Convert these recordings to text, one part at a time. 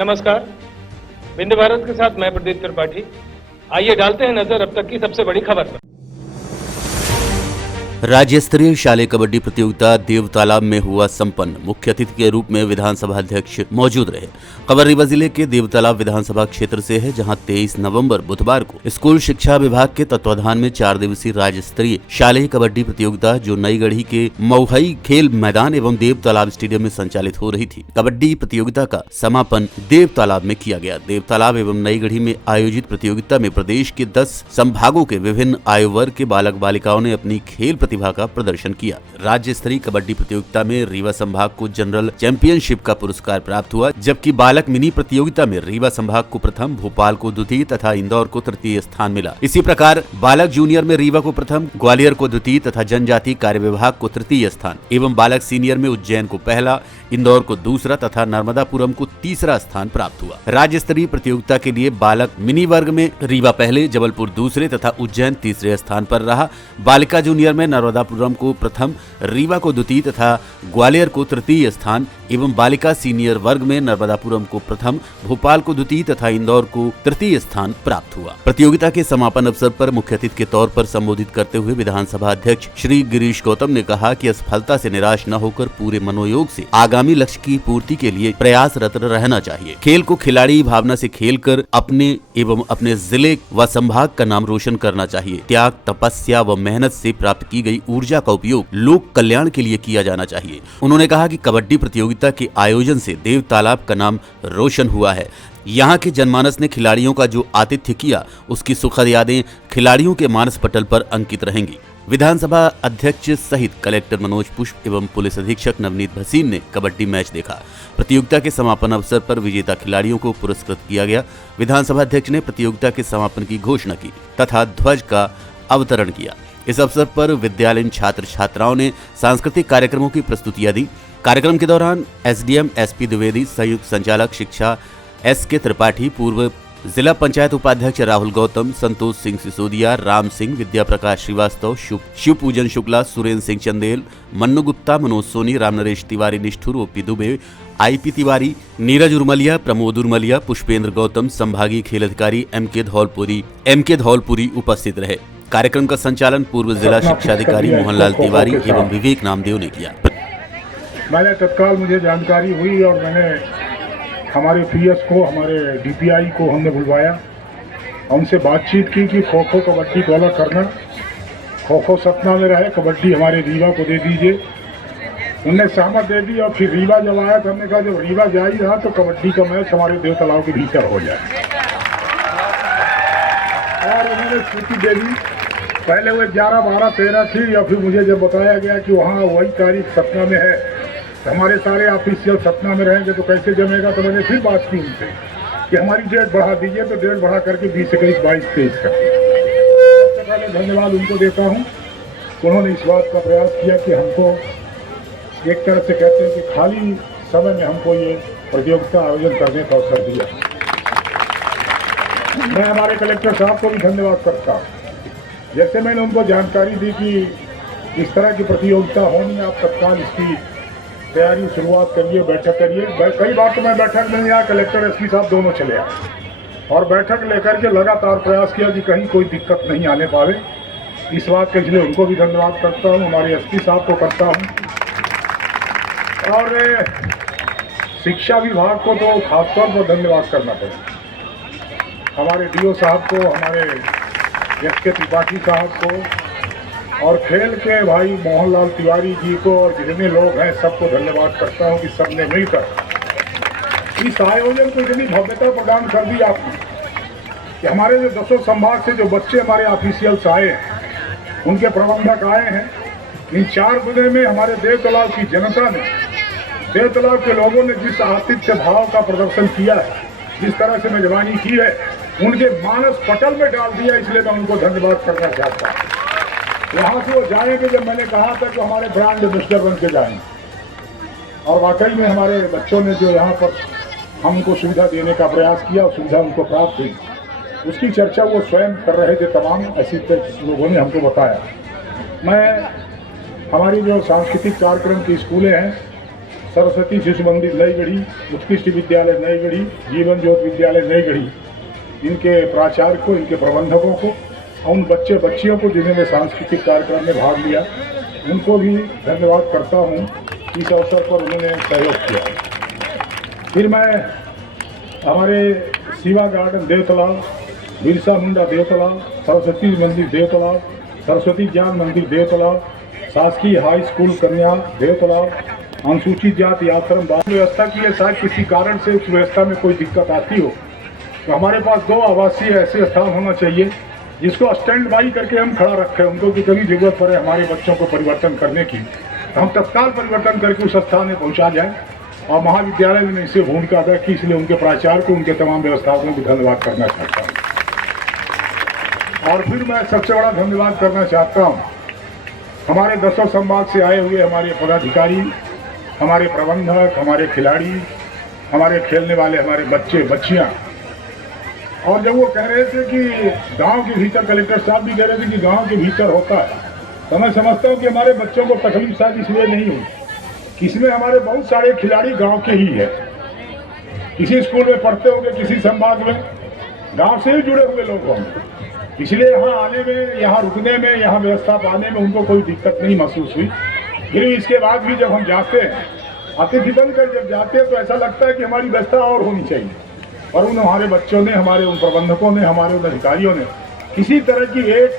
नमस्कार, विंध्य भारत के साथ मैं प्रदीप त्रिपाठी। आइए डालते हैं नजर अब तक की सबसे बड़ी खबर पर। राज्य स्तरीय शालेय कबड्डी प्रतियोगिता देव तालाब में हुआ संपन्न। मुख्य अतिथि के रूप में विधानसभा अध्यक्ष मौजूद रहे। खबर रीवा जिले के देव तालाब विधानसभा क्षेत्र से है, जहां 23 नवंबर बुधवार को स्कूल शिक्षा विभाग के तत्वाधान में 4 दिवसीय राज्य स्तरीय शालेय कबड्डी प्रतियोगिता जो नई गढ़ी के मऊहई खेल मैदान एवं देव तालाब स्टेडियम में संचालित हो रही थी। कबड्डी प्रतियोगिता का समापन देव तालाब में किया गया। देव तालाब एवं नई गढ़ी में आयोजित प्रतियोगिता में प्रदेश के 10 संभागों के विभिन्न आयु वर्ग के बालक बालिकाओं ने अपनी खेल प्रतिभा का प्रदर्शन किया। राज्य स्तरीय कबड्डी प्रतियोगिता में रीवा संभाग को जनरल चैंपियनशिप का पुरस्कार प्राप्त हुआ, जबकि बालक मिनी प्रतियोगिता में रीवा संभाग को प्रथम, भोपाल को द्वितीय तथा इंदौर को तृतीय स्थान मिला। इसी प्रकार बालक जूनियर में रीवा को प्रथम, ग्वालियर को द्वितीय तथा जनजातीय कार्य विभाग को तृतीय स्थान एवं बालक सीनियर में उज्जैन को पहला, इंदौर को दूसरा तथा नर्मदापुरम को तीसरा स्थान प्राप्त हुआ। राज्य स्तरीय प्रतियोगिता के लिए बालक मिनी वर्ग में रीवा पहले, जबलपुर दूसरे तथा उज्जैन तीसरे स्थान पर रहा। बालिका जूनियर में नर्मदापुरम को प्रथम, रीवा को द्वितीय तथा ग्वालियर को तृतीय स्थान एवं बालिका सीनियर वर्ग में नर्मदापुरम को प्रथम, भोपाल को द्वितीय तथा इंदौर को तृतीय स्थान प्राप्त हुआ। प्रतियोगिता के समापन अवसर पर मुख्य अतिथि के तौर पर संबोधित करते हुए विधानसभा अध्यक्ष श्री गिरीश गौतम ने कहा कि असफलता से निराश न होकर पूरे मनोयोग से आगामी लक्ष्य की पूर्ति के लिए प्रयासरत रहना चाहिए। खेल को खिलाड़ी भावना से खेलकर अपने एवं अपने जिले व संभाग का नाम रोशन करना चाहिए। त्याग, तपस्या व मेहनत से प्राप्त की गई ऊर्जा का उपयोग लोक कल्याण के लिए किया जाना चाहिए। उन्होंने कहा कि कबड्डी प्रतियोगिता के आयोजन से देव तालाब का नाम रोशन हुआ है। यहाँ के जनमानस ने खिलाड़ियों का जो आतिथ्य किया, उसकी सुखद यादें खिलाड़ियों के मानस पटल पर अंकित रहेंगी। विधानसभा अध्यक्ष सहित कलेक्टर मनोज पुष्प एवं पुलिस अधीक्षक नवनीत भसीन ने कबड्डी मैच देखा। प्रतियोगिता के समापन अवसर पर विजेता खिलाड़ियों को पुरस्कृत किया गया। विधानसभा अध्यक्ष ने प्रतियोगिता के समापन की घोषणा की तथा ध्वज का अवतरण किया। इस अवसर पर विद्यालयीन छात्र छात्राओं ने सांस्कृतिक कार्यक्रमों की प्रस्तुतियां दी। कार्यक्रम के दौरान एसडीएम एसपी द्विवेदी, संयुक्त संचालक शिक्षा एसके त्रिपाठी, पूर्व जिला पंचायत उपाध्यक्ष राहुल गौतम, संतोष सिंह सिसोदिया, राम सिंह, विद्या प्रकाश श्रीवास्तव, शिव पूजन शुक्ला, सुरेंद्र सिंह चंदेल, मन्नू गुप्ता, मनोज सोनी, राम नरेश तिवारी निष्ठुर, ओपी दुबे, आईपी तिवारी, नीरज उर्मलिया, प्रमोद उर्मलिया, पुष्पेंद्र गौतम, संभागीय खेल अधिकारी एम के धौलपुरी उपस्थित रहे। कार्यक्रम का संचालन पूर्व जिला शिक्षा अधिकारी मोहनलाल तिवारी एवं विवेक नामदेव ने किया। मैंने तत्काल मुझे जानकारी हुई और मैंने हमारे पीएस को, हमारे डीपीआई को हमने बुलवाया, उनसे बातचीत की कि खो खो कबड्डी को अलग करना, खो खो सतना में रहे, कबड्डी हमारे रीवा को दे दीजिए। उनने सहमत दे दी और फिर रीवा जब आया तो हमने कहा जब रीवा जा ही रहा तो कबड्डी का मैच हमारे देव तालाब के भीतर हो जाए। और उन्होंने छुट्टी दे दी। पहले वो 11, 12, 13 थी या फिर मुझे जब बताया गया कि वहाँ वही तारीख सतना में है, हमारे सारे ऑफिशियल सतना में रहेंगे तो कैसे जमेगा। तो मैंने फिर बात की उनसे कि हमारी डेट बढ़ा दीजिए, तो डेट बढ़ा करके 20, 21, 22, 23 कर। सबसे पहले धन्यवाद उनको देता हूँ, उन्होंने इस बात का प्रयास किया कि हमको एक तरह से कहते हैं कि खाली समय में हमको ये प्रतियोगिता आयोजन करने का अवसर दिया। मैं हमारे कलेक्टर साहब को भी धन्यवाद करता हूँ। जैसे मैंने उनको जानकारी दी कि इस तरह की प्रतियोगिता होनी, आप तत्काल इसकी तैयारी शुरुआत करिए, बैठक करिए। कई बार तो मैं बैठक में यहाँ कलेक्टर एसपी साहब दोनों चले आए और बैठक लेकर के लगातार प्रयास किया कि कहीं कोई दिक्कत नहीं आने पावे। इस बात के लिए उनको भी धन्यवाद करता हूँ, हमारे एसपी साहब को करता हूँ और शिक्षा विभाग को तो खासतौर पर धन्यवाद करना पड़ेगा। हमारे डीओ साहब को, हमारे एसके त्रिपाठी साहब को और खेल के भाई मोहनलाल तिवारी जी को और जितने लोग हैं सबको धन्यवाद करता हूं कि सबने मिलकर इस आयोजन को इतनी भव्यता प्रदान कर दी आपने कि हमारे जो 10 संभाग से जो बच्चे हमारे ऑफिशियल्स आए हैं, उनके प्रबंधक आए हैं, इन 4 दिन में हमारे देव तालाब की जनता ने, देव तालाब के लोगों ने जिस आतिथ्य भाव का प्रदर्शन किया है, जिस तरह से मेजबानी की है, उनके मानस पटल में डाल दिया। इसलिए मैं उनको धन्यवाद करना चाहता हूँ। वहाँ से वो जाएंगे, जब मैंने कहा था कि हमारे ब्रांड एम्बेसडर बन के जाएंगे और वाकई में हमारे बच्चों ने जो यहाँ पर हमको सुविधा देने का प्रयास किया और सुविधा उनको प्राप्त हुई, उसकी चर्चा वो स्वयं कर रहे थे। तमाम ऐसी लोगों ने हमको बताया। मैं हमारी जो सांस्कृतिक कार्यक्रम की स्कूलें हैं, सरस्वती शिशु मंदिर नई गढ़ी, उत्कृष्ट विद्यालय नई गढ़ी, जीवन ज्योति विद्यालय नई गढ़ी, इनके प्राचार्य को, इनके प्रबंधकों को और उन बच्चे बच्चियों को जिन्होंने सांस्कृतिक कार्यक्रम में भाग लिया, उनको भी धन्यवाद करता हूँ। इस अवसर पर उन्होंने सहयोग किया। फिर मैं हमारे शिवा गार्डन देवतालाब, बिरसा मुंडा देवतालाब, सरस्वती मंदिर देवतालाब, सरस्वती ज्ञान मंदिर देवतालाब, शासकीय हाई स्कूल कन्या देवतालाब, अनुसूचित जाति आश्रम व्यवस्था की है। शायद किसी कारण से उस व्यवस्था में कोई दिक्कत आती हो तो हमारे पास 2 आवासीय ऐसे स्थान होना चाहिए जिसको स्टैंड बाई करके हम खड़ा रखें। उनको कि कभी जरूरत पड़े हमारे बच्चों को परिवर्तन करने की तो हम तत्काल परिवर्तन करके उस स्थान में पहुंचा जाए। और महाविद्यालय ने इसे भूमिका अदा की, इसलिए उनके प्राचार्य को, उनके तमाम व्यवस्थाओं को भी धन्यवाद करना चाहता हूँ। और फिर मैं सबसे बड़ा धन्यवाद करना चाहता हूँ हमारे 10 संभाग से आए हुए हमारे पदाधिकारी, हमारे प्रबंधक, हमारे खिलाड़ी, हमारे खेलने वाले हमारे बच्चे बच्चियाँ। और जब वो कह रहे थे कि गांव के भीतर, कलेक्टर साहब भी कह रहे थे कि गांव के भीतर होता है, तो मैं समझता हूँ कि हमारे बच्चों को तकलीफ शायद इसलिए नहीं हुई। इसमें हमारे बहुत सारे खिलाड़ी गांव के ही है, किसी स्कूल में पढ़ते होंगे, किसी संभाग में गांव से ही जुड़े हुए लोग होंगे, इसलिए यहाँ आने में, यहाँ रुकने में, यहाँ व्यवस्था पाने में उनको कोई दिक्कत नहीं महसूस हुई। फिर इसके बाद भी जब हम जाते हैं, अतिथि बनकर जब जाते हैं, तो ऐसा लगता है कि हमारी व्यवस्था और होनी चाहिए। और उन हमारे बच्चों ने, हमारे उन प्रबंधकों ने, हमारे उन अधिकारियों ने किसी तरह की एक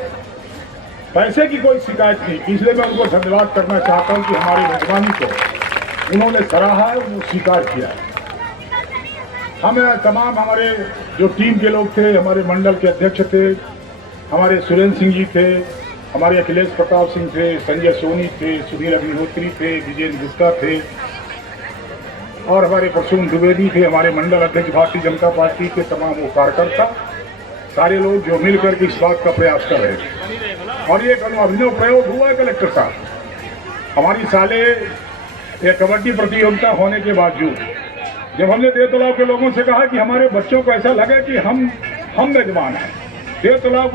पैसे की कोई शिकायत नहीं, इसलिए मैं उनको धन्यवाद करना चाहता हूँ कि हमारी मेजबानी को उन्होंने सराहा है, वो स्वीकार किया है। हम तमाम हमारे जो टीम के लोग थे, हमारे मंडल के अध्यक्ष थे, हमारे सुरेंद्र सिंह जी थे, हमारे अखिलेश प्रताप सिंह थे, संजय सोनी थे, सुधीर अग्निहोत्री थे, विजेंद्र गुप्ता थे और हमारे प्रसून द्विवेदी थे, हमारे मंडल अध्यक्ष भारतीय जनता पार्टी के तमाम वो कार्यकर्ता, सारे लोग जो मिलकर के इस बात का प्रयास कर रहे थे। और ये एक अभिनव प्रयोग हुआ है कलेक्टर साहब, हमारी साले ये कबड्डी प्रतियोगिता होने के बावजूद जब हमने देवतालाब के लोगों से कहा कि हमारे बच्चों को ऐसा लगे कि हम मेजबान हैं, देवतालाब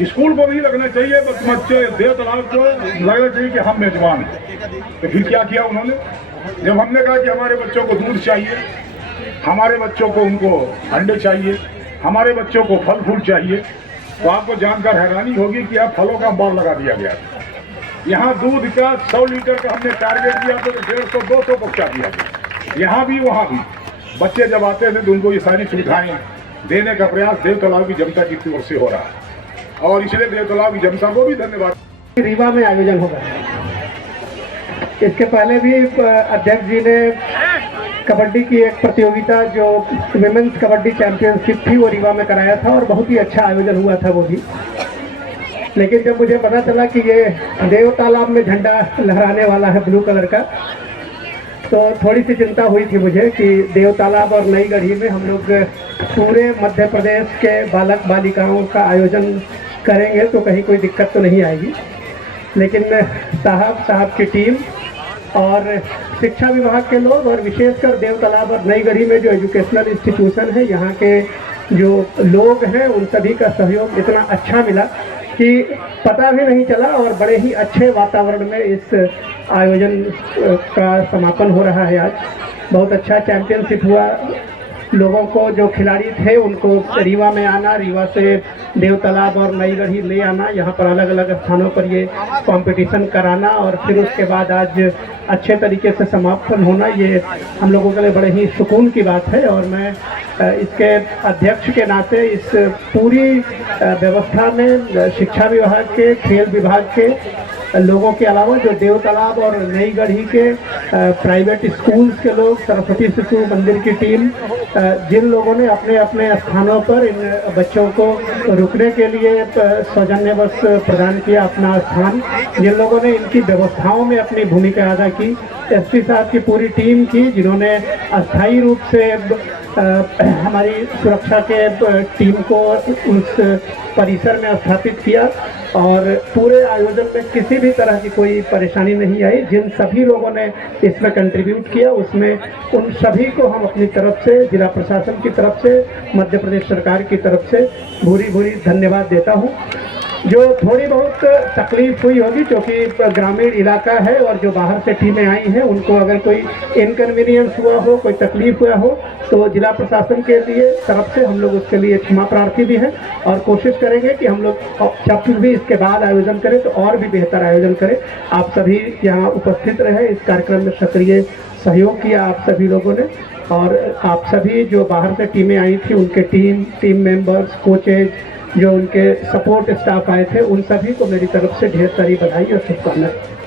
स्कूल को नहीं लगना चाहिए, बस बच्चे देवतालाब को लगना चाहिए कि हम मेजबान हैं। तो फिर क्या किया उन्होंने, जब हमने कहा कि हमारे बच्चों को दूध चाहिए, हमारे बच्चों को उनको अंडे चाहिए, हमारे बच्चों को फल फूल चाहिए, तो आपको जानकर हैरानी होगी कि अब फलों का अंबार लगा दिया गया। यहाँ दूध का 100 लीटर का हमने टारगेट दिया तो 150-200 पहुँचा दिया गया। यहाँ भी वहाँ भी बच्चे जब आते थे तो उनको ये सारी सुविधाएं देने का प्रयास देवतालाब की जनता की ओर से हो रहा है और इसलिए देवतालाब की जनता को भी धन्यवाद। रीवा में आयोजन होगा, इसके पहले भी अध्यक्ष जी ने कबड्डी की एक प्रतियोगिता जो विमेंस कबड्डी चैंपियनशिप थी वो रीवा में कराया था और बहुत ही अच्छा आयोजन हुआ था वो भी। लेकिन जब मुझे पता चला कि ये देव तालाब में झंडा लहराने वाला है ब्लू कलर का, तो थोड़ी सी चिंता हुई थी मुझे कि देव तालाब और नई गढ़ी में हम लोग पूरे मध्य प्रदेश के बालक बालिकाओं का आयोजन करेंगे तो कहीं कोई दिक्कत तो नहीं आएगी। लेकिन साहब की टीम और शिक्षा विभाग के लोग और विशेषकर देव तालाब और नई गढ़ी में जो एजुकेशनल इंस्टीट्यूशन है, यहाँ के जो लोग हैं, उन सभी का सहयोग इतना अच्छा मिला कि पता भी नहीं चला और बड़े ही अच्छे वातावरण में इस आयोजन का समापन हो रहा है। आज बहुत अच्छा चैंपियनशिप हुआ, लोगों को जो खिलाड़ी थे उनको रीवा में आना, रीवा से देव तालाब और नई गढ़ी ले आना, यहाँ पर अलग अलग स्थानों पर ये कंपटीशन कराना और फिर उसके बाद आज अच्छे तरीके से समापन होना, ये हम लोगों के लिए बड़े ही सुकून की बात है। और मैं इसके अध्यक्ष के नाते इस पूरी व्यवस्था में शिक्षा विभाग के, खेल विभाग के लोगों के अलावा जो देव तालाब और नई गढ़ी के प्राइवेट स्कूल्स के लोग, सरस्वती शिशु मंदिर की टीम, जिन लोगों ने अपने अपने स्थानों पर इन बच्चों को रुकने के लिए सौजन्यवश प्रदान किया अपना स्थान, जिन लोगों ने इनकी व्यवस्थाओं में अपनी भूमिका अदा की, एसपी साहब की पूरी टीम की, जिन्होंने अस्थायी रूप से हमारी सुरक्षा के टीम को उस परिसर में स्थापित किया और पूरे आयोजन में किसी भी तरह की कोई परेशानी नहीं आई। जिन सभी लोगों ने इसमें कंट्रीब्यूट किया उसमें उन सभी को हम अपनी तरफ से, जिला प्रशासन की तरफ से, मध्य प्रदेश सरकार की तरफ से भूरी भूरी धन्यवाद देता हूँ। जो थोड़ी बहुत तकलीफ हुई होगी क्योंकि ग्रामीण इलाका है और जो बाहर से टीमें आई हैं उनको अगर कोई इनकन्वीनियंस हुआ हो, कोई तकलीफ हुआ हो, तो जिला प्रशासन के लिए तरफ से हम लोग उसके लिए क्षमा प्रार्थी भी हैं और कोशिश करेंगे कि हम लोग जब भी इसके बाद आयोजन करें तो और भी बेहतर आयोजन करें। आप सभी यहाँ उपस्थित रहे, इस कार्यक्रम में सक्रिय सहयोग किया आप सभी लोगों ने, और आप सभी जो बाहर से टीमें आई थी उनके टीम मेंबर्स, कोचेज, जो उनके सपोर्ट स्टाफ आए थे, उन सभी को मेरी तरफ से ढेर सारी बधाई और शुभकामनाएं।